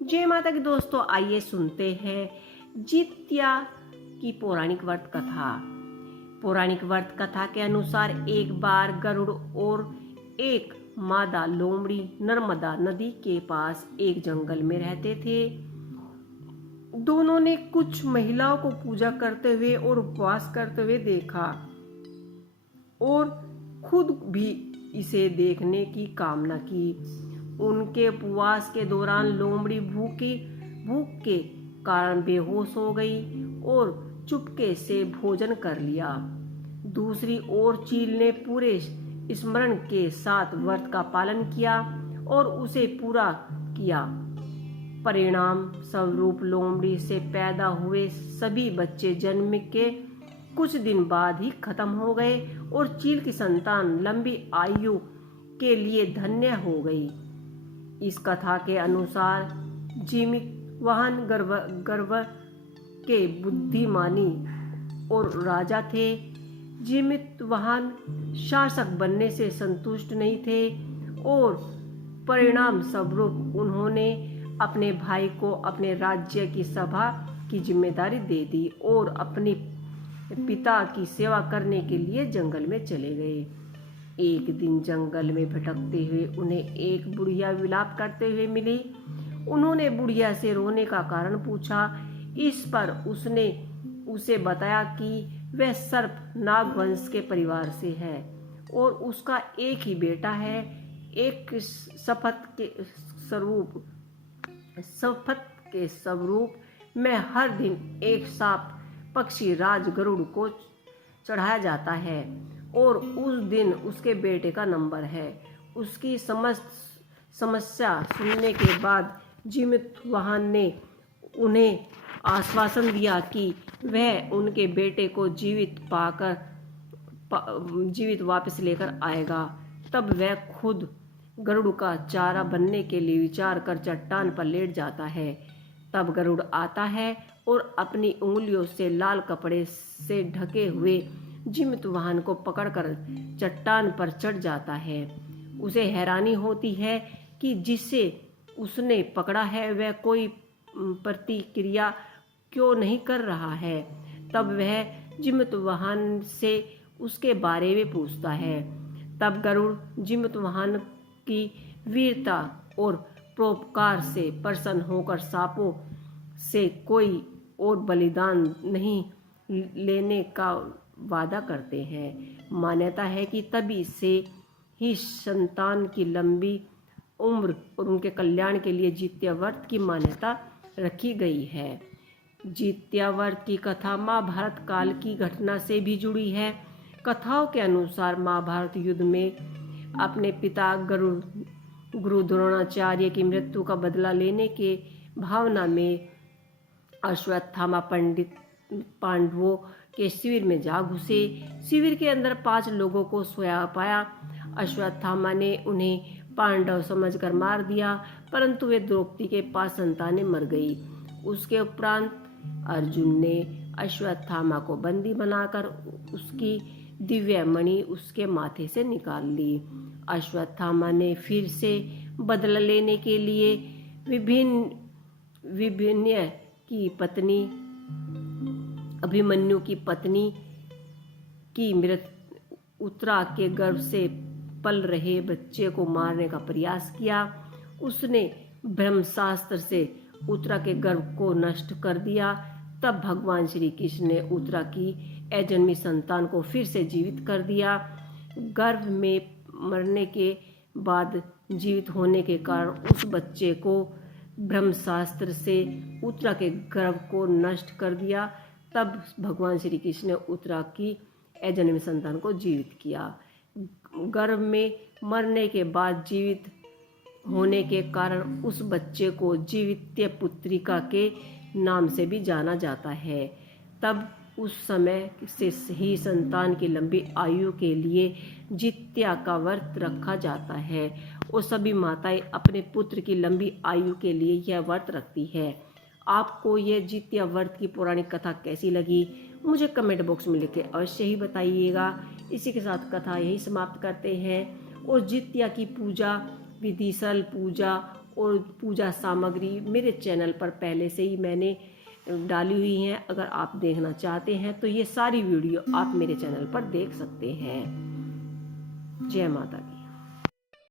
जय माता की दोस्तों, आइए सुनते हैं जित्या की पौराणिक व्रत कथा। पौराणिक व्रत कथा के अनुसार एक बार गरुड़ और एक मादा लोमड़ी नर्मदा नदी के पास एक जंगल में रहते थे। दोनों ने कुछ महिलाओं को पूजा करते हुए और उपवास करते हुए देखा और खुद भी इसे देखने की कामना की। उनके उपवास के दौरान लोमड़ी भूख के कारण बेहोश हो गई और चुपके से भोजन कर लिया। दूसरी ओर चील ने पूरे स्मरण के साथ व्रत का पालन किया और उसे पूरा किया। परिणाम स्वरूप लोमड़ी से पैदा हुए सभी बच्चे जन्म के कुछ दिन बाद ही खत्म हो गए और चील की संतान लंबी आयु के लिए धन्य हो गई। इस कथा के अनुसार जिमीतवाहन गर्व के बुद्धिमानी और राजा थे। जिमीतवाहन शासक बनने से संतुष्ट नहीं थे और परिणाम स्वरूप उन्होंने अपने भाई को अपने राज्य की सभा की जिम्मेदारी दे दी और अपने पिता की सेवा करने के लिए जंगल में चले गए। एक दिन जंगल में भटकते हुए उन्हें एक बुढ़िया विलाप करते हुए मिली। उन्होंने बुढ़िया से रोने का कारण पूछा। इस पर उसने उसे बताया कि वह सर्प नाग वंश के परिवार से है और उसका एक ही बेटा है। एक शपथ के स्वरूप में हर दिन एक सांप पक्षी राज गरुड़ को चढ़ाया जाता है और उस दिन उसके बेटे का नंबर है। उसकी समस्त समस्या सुनने के बाद जिमीतवाहन ने उन्हें आश्वासन दिया कि वह उनके बेटे को जीवित वापस लेकर आएगा। तब वह खुद गरुड़ का चारा बनने के लिए विचार कर चट्टान पर लेट जाता है। तब गरुड़ आता है और अपनी उंगलियों से लाल कपड़े से ढके हुए जिमीतवाहन को पकड़कर चट्टान पर चढ़ जाता है। उसे हैरानी होती है कि जिसे उसने पकड़ा है वह कोई प्रतिक्रिया क्यों नहीं कर रहा है। तब वह जिमीतवाहन से उसके बारे में पूछता है। तब गरुड़ जिमीतवाहन की वीरता और परोपकार से प्रसन्न होकर सांपों से कोई और बलिदान नहीं लेने का वादा करते हैं। मान्यता है कि तभी से ही संतान की लंबी उम्र और उनके कल्याण के लिए जित्या व्रत की मान्यता रखी गई है। जित्या व्रत की कथा महाभारत काल की घटना से भी जुड़ी है। कथाओं के अनुसार महाभारत युद्ध में अपने पिता गुरु द्रोणाचार्य की मृत्यु का बदला लेने के भावना में अश्वत्थामा पंडित पांडवों के शिविर में जा घुसे। शिविर के अंदर 5 लोगों को सोया पाया। अश्वत्थामा ने उन्हें पांडव समझकर मार दिया, परंतु वे द्रौपदी के पास संतानें मर गई। उसके उपरांत अर्जुन ने अश्वत्थामा को बंदी बनाकर उसकी दिव्य मणि उसके माथे से निकाल ली। अश्वत्थामा ने फिर से बदला लेने के लिए अभिमन्यु की पत्नी की उत्तरा के गर्भ से पल रहे बच्चे को मारने का प्रयास किया। उसने ब्रह्मास्त्र से उत्तरा के गर्भ को नष्ट कर दिया। तब भगवान श्री कृष्ण ने उत्तरा की अजन्मी संतान को फिर से जीवित कर दिया। गर्भ में मरने के बाद जीवित होने के कारण उस बच्चे को ब्रह्मास्त्र से उत्तरा के गर्भ को नष्ट कर दिया। तब भगवान श्री कृष्ण ने उत्तरा की अजन्मी संतान को जीवित किया। गर्भ में मरने के बाद जीवित होने के कारण उस बच्चे को जीवित्य पुत्रिका के नाम से भी जाना जाता है। तब उस समय से ही संतान की लंबी आयु के लिए जित्या का व्रत रखा जाता है और सभी माताएं अपने पुत्र की लंबी आयु के लिए यह व्रत रखती है। आपको यह जित्या व्रत की पौराणिक कथा कैसी लगी मुझे कमेंट बॉक्स में लिख के अवश्य ही बताइएगा। इसी के साथ कथा यही समाप्त करते हैं और जित्या की पूजा विधि सरल पूजा और पूजा सामग्री मेरे चैनल पर पहले से ही मैंने डाली हुई हैं। अगर आप देखना चाहते हैं तो ये सारी वीडियो आप मेरे चैनल पर देख सकते हैं। जय माता की।